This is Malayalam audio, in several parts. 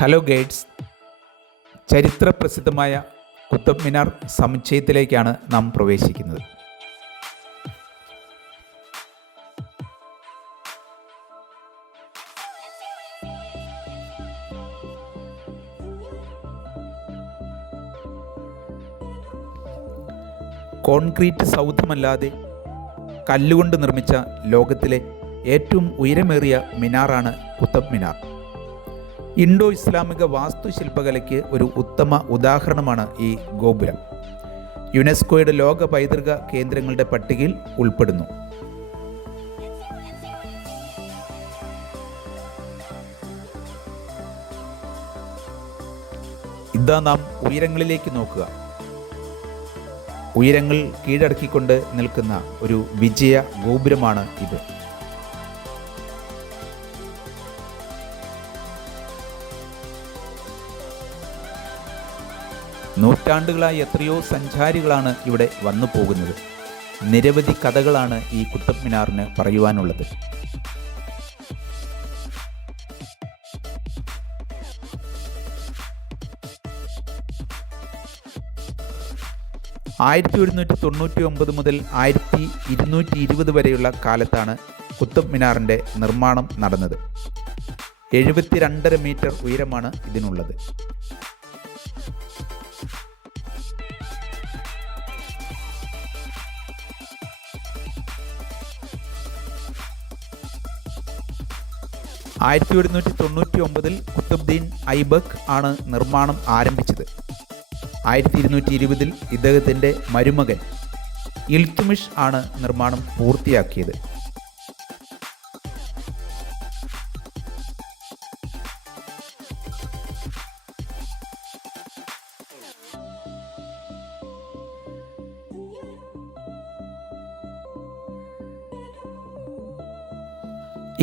ഹലോ ഗൈഡ്സ്, ചരിത്രപ്രസിദ്ധമായ കുത്തബ് മിനാർ സമുച്ചയത്തിലേക്കാണ് നാം പ്രവേശിക്കുന്നത്. കോൺക്രീറ്റ് സൗധമല്ലാതെ കല്ലുകൊണ്ട് നിർമ്മിച്ച ലോകത്തിലെ ഏറ്റവും ഉയരമേറിയ മിനാറാണ് കുത്തബ് മിനാർ. ഇൻഡോ ഇസ്ലാമിക വാസ്തുശില്പകലയ്ക്ക് ഒരു ഉത്തമ ഉദാഹരണമാണ് ഈ ഗോപുരം. യുനെസ്കോയുടെ ലോക പൈതൃക കേന്ദ്രങ്ങളുടെ പട്ടികയിൽ ഉൾപ്പെടുന്നു. ഇതാ നാം ഉയരങ്ങളിലേക്ക് നോക്കുക. ഉയരങ്ങൾ കീഴടക്കിക്കൊണ്ട് നിൽക്കുന്ന ഒരു വിജയ ഗോപുരമാണ് ഇത്. നൂറ്റാണ്ടുകളായി എത്രയോ സഞ്ചാരികളാണ് ഇവിടെ വന്നു പോകുന്നത്. നിരവധി കഥകളാണ് ഈ കുത്തബ് മിനാറിന് പറയുവാനുള്ളത്. മുതൽ 1220 വരെയുള്ള കാലത്താണ് കുത്തബ് മിനാറിൻ്റെ നിർമ്മാണം നടന്നത്. 72.5 മീറ്റർ ഉയരമാണ് ഇതിനുള്ളത്. കുത്തബ്ദീൻ ഐബക്ക് ആണ് നിർമ്മാണം ആരംഭിച്ചത്. 1220 ഇദ്ദേഹത്തിൻ്റെ മരുമകൻ ഇൽത്തുമിഷ് ആണ് നിർമ്മാണം പൂർത്തിയാക്കിയത്.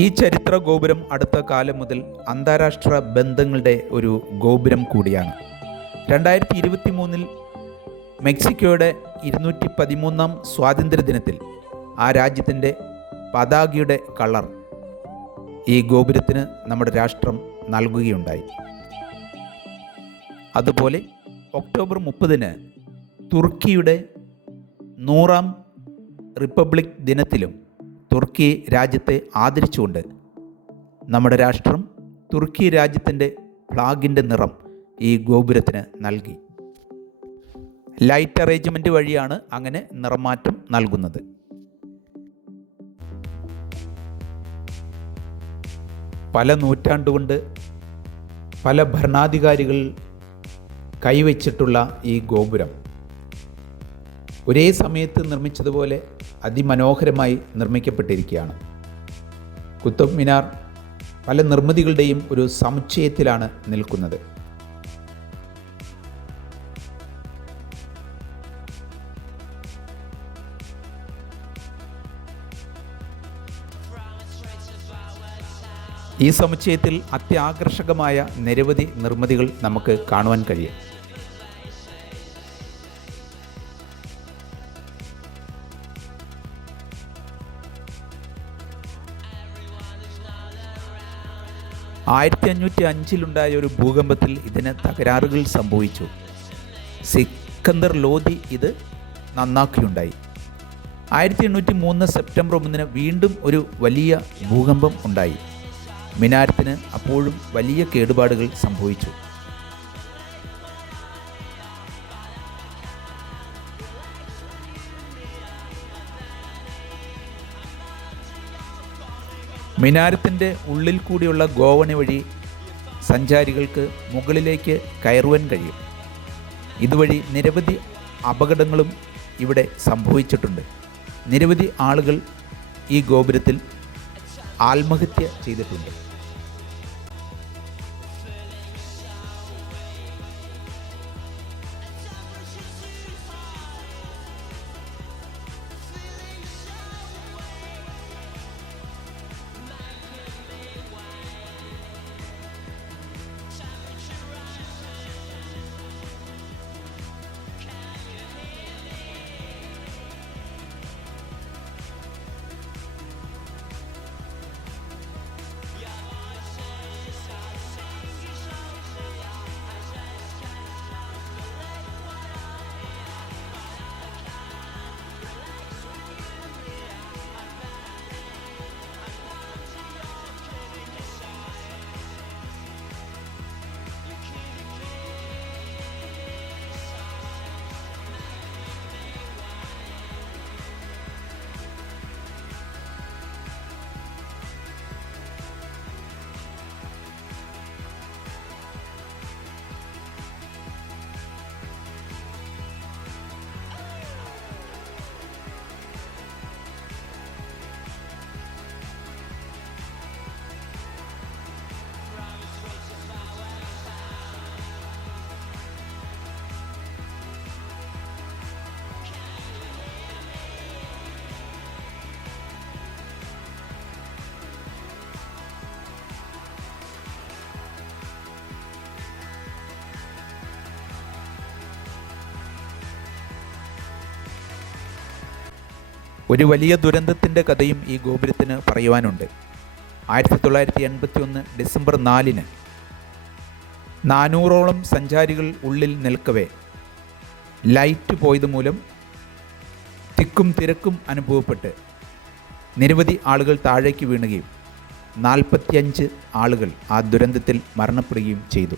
ഈ ചരിത്ര ഗോപുരം അടുത്ത കാലം മുതൽ അന്താരാഷ്ട്ര ബന്ധങ്ങളുടെ ഒരു ഗോപുരം കൂടിയാണ്. 2023 മെക്സിക്കോയുടെ 213 സ്വാതന്ത്ര്യദിനത്തിൽ ആ രാജ്യത്തിൻ്റെ പതാകയുടെ കളർ ഈ ഗോപുരത്തിന് നമ്മുടെ രാഷ്ട്രം നൽകുകയുണ്ടായി. അതുപോലെ ഒക്ടോബർ 30 തുർക്കിയുടെ 100ാം റിപ്പബ്ലിക് ദിനത്തിലും തുർക്കി രാജ്യത്തെ ആദരിച്ചുകൊണ്ട് നമ്മുടെ രാഷ്ട്രം തുർക്കി രാജ്യത്തിൻ്റെ ഫ്ലാഗിൻ്റെ നിറം ഈ ഗോപുരത്തിന് നൽകി. ലൈറ്റ് അറേഞ്ച്മെൻറ്റ് വഴിയാണ് അങ്ങനെ നിറമാറ്റം നൽകുന്നത്. പല നൂറ്റാണ്ടുകൊണ്ട് പല ഭരണാധികാരികൾ കൈവച്ചിട്ടുള്ള ഈ ഗോപുരം ഒരേ സമയത്ത് നിർമ്മിച്ചതുപോലെ അതിമനോഹരമായി നിർമ്മിക്കപ്പെട്ടിരിക്കുകയാണ്. കുത്തബ് മിനാർ പല നിർമ്മിതികളുടെയും ഒരു സമുച്ചയത്തിലാണ് നിൽക്കുന്നത്. ഈ സമുച്ചയത്തിൽ അത്യാകർഷകമായ നിരവധി നിർമ്മിതികൾ നമുക്ക് കാണുവാൻ കഴിയും. ആയിരത്തി 1505 ഒരു ഭൂകമ്പത്തിൽ ഇതിന് തകരാറുകൾ സംഭവിച്ചു. സിക്കന്ദർ ലോധി ഇത് നന്നാക്കുകയുണ്ടായി. 1803 സെപ്റ്റംബർ 1 വീണ്ടും ഒരു വലിയ ഭൂകമ്പം ഉണ്ടായി. മിനാരത്തിന് അപ്പോഴും വലിയ കേടുപാടുകൾ സംഭവിച്ചു. മിനാരത്തിൻ്റെ ഉള്ളിൽ കൂടിയുള്ള ഗോവണി വഴി സഞ്ചാരികൾക്ക് മുകളിലേക്ക് കയറുവാൻ കഴിയും. ഇതുവഴി നിരവധി അപകടങ്ങളും ഇവിടെ സംഭവിച്ചിട്ടുണ്ട്. നിരവധി ആളുകൾ ഈ ഗോപുരത്തിൽ ആത്മഹത്യ ചെയ്തിട്ടുണ്ട്. ഒരു വലിയ ദുരന്തത്തിൻ്റെ കഥയും ഈ ഗോപുരത്തിന് പറയുവാനുണ്ട്. 1981 ഡിസംബർ 4-ന് 400ഓളം സഞ്ചാരികൾ ഉള്ളിൽ നിൽക്കവേ ലൈറ്റ് പോയത് മൂലം തിക്കും തിരക്കും അനുഭവപ്പെട്ട് നിരവധി ആളുകൾ താഴേക്ക് വീണുകയും 45 ആളുകൾ ആ ദുരന്തത്തിൽ മരണപ്പെടുകയും ചെയ്തു.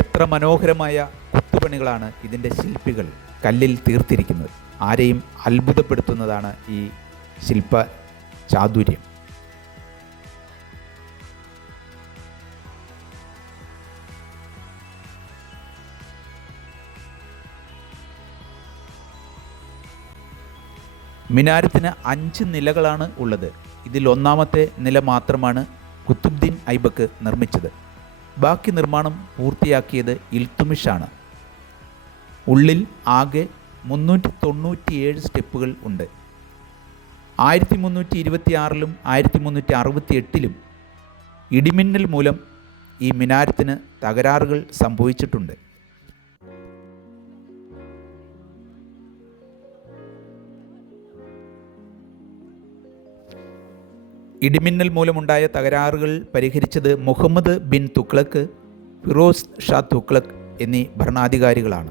എത്ര മനോഹരമായ കൊത്തുപണികളാണ് ഇതിൻ്റെ ശില്പികൾ കല്ലിൽ തീർത്തിരിക്കുന്നത്. ആരെയും അത്ഭുതപ്പെടുത്തുന്നതാണ് ഈ ശില്പ ചാതുര്യം. മിനാരത്തിന് 5 നിലകളാണ് ഉള്ളത്. ഇതിൽ ഒന്നാമത്തെ നില മാത്രമാണ് കുത്തുബ്ദീൻ ഐബക്ക് നിർമ്മിച്ചത്. ബാക്കി നിർമ്മാണം പൂർത്തിയാക്കിയത് ഇൽത്തുമിഷാണ്. ഉള്ളിൽ ആകെ 397 സ്റ്റെപ്പുകൾ ഉണ്ട്. 1326-ലും 1368-ലും ഇടിമിന്നൽ മൂലം ഈ മിനാരത്തിന് തകരാറുകൾ സംഭവിച്ചിട്ടുണ്ട്. ഇടിമിന്നൽ മൂലമുണ്ടായ തകരാറുകൾ പരിഹരിച്ചത് മുഹമ്മദ് ബിൻ തുഗ്ലക്ക്, ഫിറോസ് ഷാ തുഗ്ലക്ക് എന്നീ ഭരണാധികാരികളാണ്.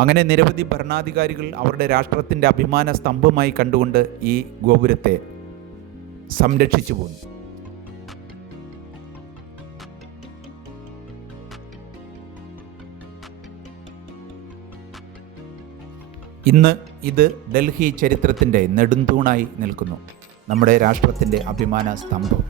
അങ്ങനെ നിരവധി ഭരണാധികാരികൾ അവരുടെ രാഷ്ട്രത്തിൻ്റെ അഭിമാന സ്തംഭമായി കണ്ടുകൊണ്ട് ഈ ഗോപുരത്തെ സംരക്ഷിച്ചു പോന്നു. ഇന്ന് ഇത് ഡൽഹി ചരിത്രത്തിൻ്റെ നെടുന്തൂണായി നിൽക്കുന്നു, നമ്മുടെ രാഷ്ട്രത്തിൻ്റെ അഭിമാന സ്തംഭം.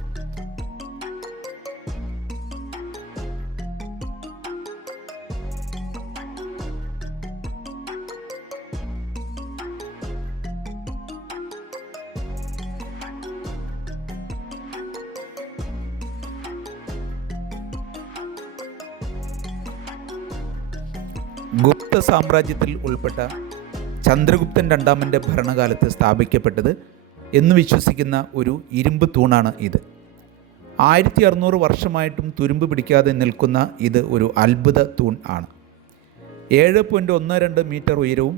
ഗുപ്ത സാമ്രാജ്യത്തിൽ ഉൾപ്പെട്ട ചന്ദ്രഗുപ്തൻ രണ്ടാമൻ്റെ ഭരണകാലത്ത് സ്ഥാപിക്കപ്പെട്ടത് എന്ന് വിശ്വസിക്കുന്ന ഒരു ഇരുമ്പ് തൂണാണ് ഇത്. 1600 വർഷമായിട്ടും തുരുമ്പ് പിടിക്കാതെ നിൽക്കുന്ന ഇത് ഒരു അത്ഭുത തൂൺ ആണ്. 7.12 മീറ്റർ ഉയരവും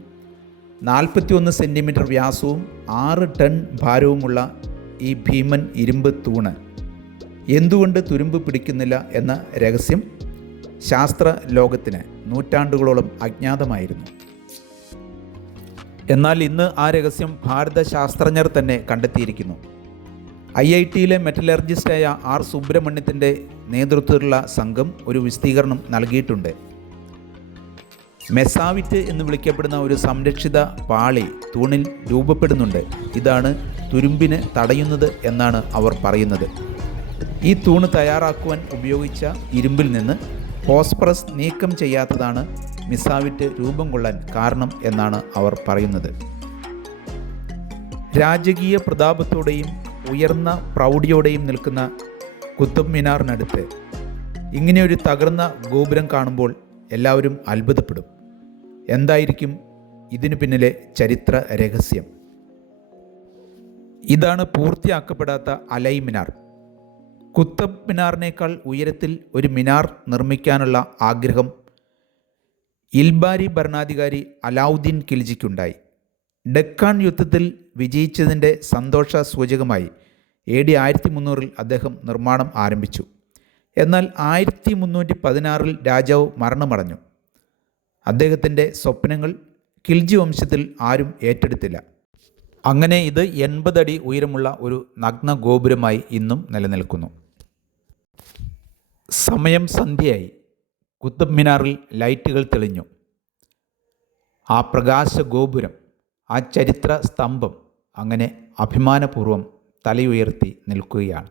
41 സെൻറ്റിമീറ്റർ വ്യാസവും 6 ടൺ ഭാരവുമുള്ള ഈ ഭീമൻ ഇരുമ്പ് തൂണ് എന്തുകൊണ്ട് തുരുമ്പ് പിടിക്കുന്നില്ല എന്ന രഹസ്യം ശാസ്ത്ര ലോകത്തിന് നൂറ്റാണ്ടുകളോളം അജ്ഞാതമായിരുന്നു. എന്നാൽ ഇന്ന് ആ രഹസ്യം ഭാരത ശാസ്ത്രജ്ഞർ തന്നെ കണ്ടെത്തിയിരിക്കുന്നു. IIT-യിലെ മെറ്റലർജിസ്റ്റായ ആർ സുബ്രഹ്മണ്യത്തിൻ്റെ നേതൃത്വത്തിലുള്ള സംഘം ഒരു വിശദീകരണം നൽകിയിട്ടുണ്ട്. മെസാവിറ്റ് എന്ന് വിളിക്കപ്പെടുന്ന ഒരു സംരക്ഷിത പാളി തൂണിൽ രൂപപ്പെടുന്നുണ്ട്. ഇതാണ് തുരുമ്പിനെ തടയുന്നത് എന്നാണ് അവർ പറയുന്നത്. ഈ തൂണ് തയ്യാറാക്കുവാൻ ഉപയോഗിച്ച ഇരുമ്പിൽ നിന്ന് ഫോസ്ഫറസ് നീക്കം ചെയ്യാത്തതാണ് മെസാവിറ്റ് രൂപം കൊള്ളാൻ കാരണം എന്നാണ് അവർ പറയുന്നത്. രാജകീയ പ്രതാപത്തോടെയും ഉയർന്ന പ്രൗഢിയോടെയും നിൽക്കുന്ന കുത്തബ് മിനാറിനടുത്ത് ഇങ്ങനെയൊരു തകർന്ന ഗോപുരം കാണുമ്പോൾ എല്ലാവരും അത്ഭുതപ്പെടും. എന്തായിരിക്കും ഇതിനു പിന്നിലെ ചരിത്ര രഹസ്യം? ഇതാണ് പൂർത്തിയാക്കപ്പെടാത്ത അലൈ മിനാർ. കുത്തബ് മിനാറിനേക്കാൾ ഉയരത്തിൽ ഒരു മിനാർ നിർമ്മിക്കാനുള്ള ആഗ്രഹം ഇൽബാരി ഭരണാധികാരി അലാവുദ്ദീൻ ഖിൽജിക്കുണ്ടായി. ഡെക്കാൻ യുദ്ധത്തിൽ വിജയിച്ചതിൻ്റെ സന്തോഷ സൂചകമായി AD 1300-ൽ അദ്ദേഹം നിർമ്മാണം ആരംഭിച്ചു. എന്നാൽ 1316-ൽ രാജാവ് മരണമടഞ്ഞു. അദ്ദേഹത്തിൻ്റെ സ്വപ്നങ്ങൾ ഖിൽജി വംശത്തിൽ ആരും ഏറ്റെടുത്തില്ല. അങ്ങനെ ഇത് 80 അടി ഉയരമുള്ള ഒരു നഗ്ന ഗോപുരമായി ഇന്നും നിലനിൽക്കുന്നു. സമയം സന്ധ്യയായി. കുത്തബ് മിനാറിൽ ലൈറ്റുകൾ തെളിഞ്ഞു. ആ പ്രകാശ ഗോപുരം, ആ ചരിത്ര സ്തംഭം അങ്ങനെ അഭിമാനപൂർവ്വം തലയുയർത്തി നിൽക്കുകയാണ്.